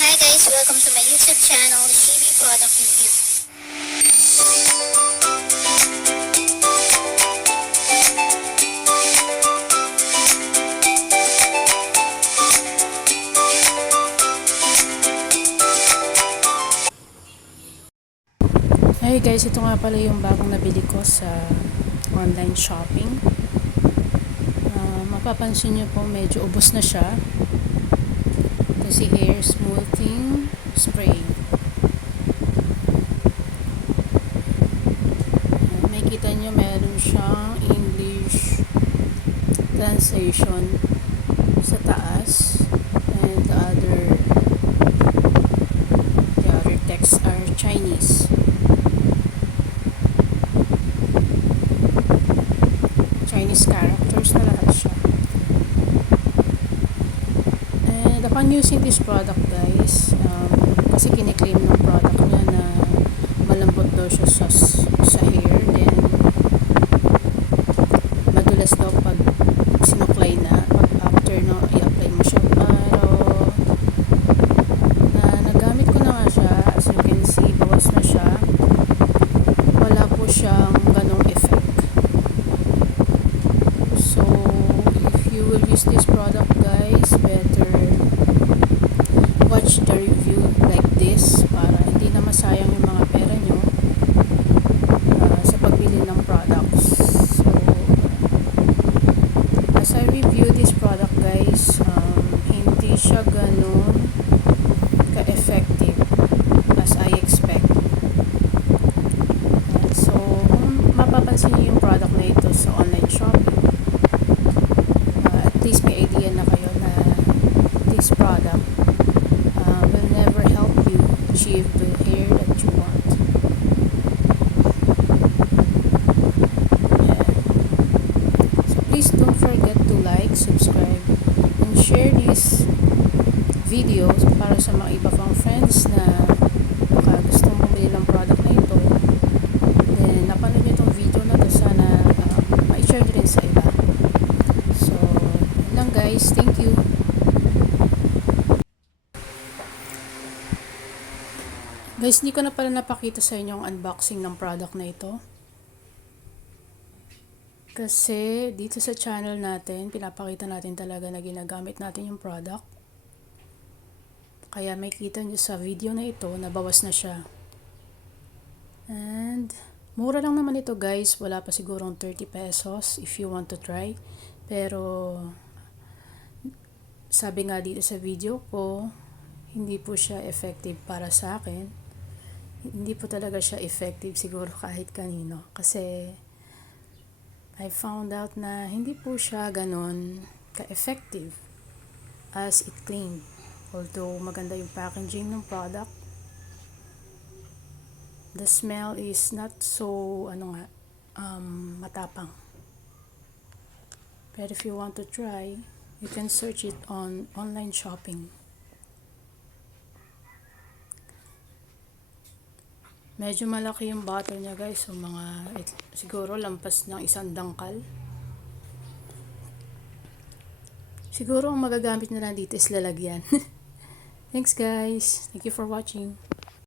Hi guys, welcome to my YouTube channel, CB Product Review. Hey guys, ito nga pala yung bagong nabili ko sa online shopping. Mapapansin nyo po medyo ubos na siya. Kasi hair smoothing spray. Makikita nyo meron siyang English translation sa taas. And the other texts are Chinese. Chinese characters na lahat siya. And upon using this product guys, kasi kiniklaim ng product niya na malambot daw siya sa hair, then madulas daw pag sinuklay na, pag after no, i-apply mo siya. Pero nagamit ko na nga siya, as you can see, bawas na siya, wala po siyang ganong effect. So if you will use this product guys, better watch the review like this para hindi na masayang yung mga pera nyo sa pagbili ng products. So as I review this product guys, hindi siya ganun ka-effective as I expect. And so kung mapapansin nyo yung product na ito sa online shopping, at least may idea na kayo na this product will never help you achieve the hair that you want. Yeah. So please don't forget to like, subscribe, and share these videos para sa mga iba pang friends na baka gustong bumili ng product na ito. Then napanood nyo itong video na to, sana ma-share nyo rin sa iba. So yun lang guys, thank you. Guys, hindi ko na pala napakita sa inyo ang unboxing ng product na ito. Kasi dito sa channel natin, pinapakita natin talaga na ginagamit natin yung product. Kaya makikita nyo sa video na ito na bawas na siya. And mura lang naman ito guys, wala pa sigurong 30 pesos if you want to try. Pero sabi nga dito sa video ko, hindi po siya effective para sa akin. Hindi po talaga siya effective siguro kahit kanino. Kasi I found out na hindi po siya ganon ka-effective as it claimed. Although maganda yung packaging ng product, the smell is not so matapang. But if you want to try, you can search it on online shopping. Medyo malaki yung bottle niya guys, so siguro lampas ng 1 dangkal. Siguro ang magagamit na lang dito is lalagyan. Thanks guys, thank you for watching.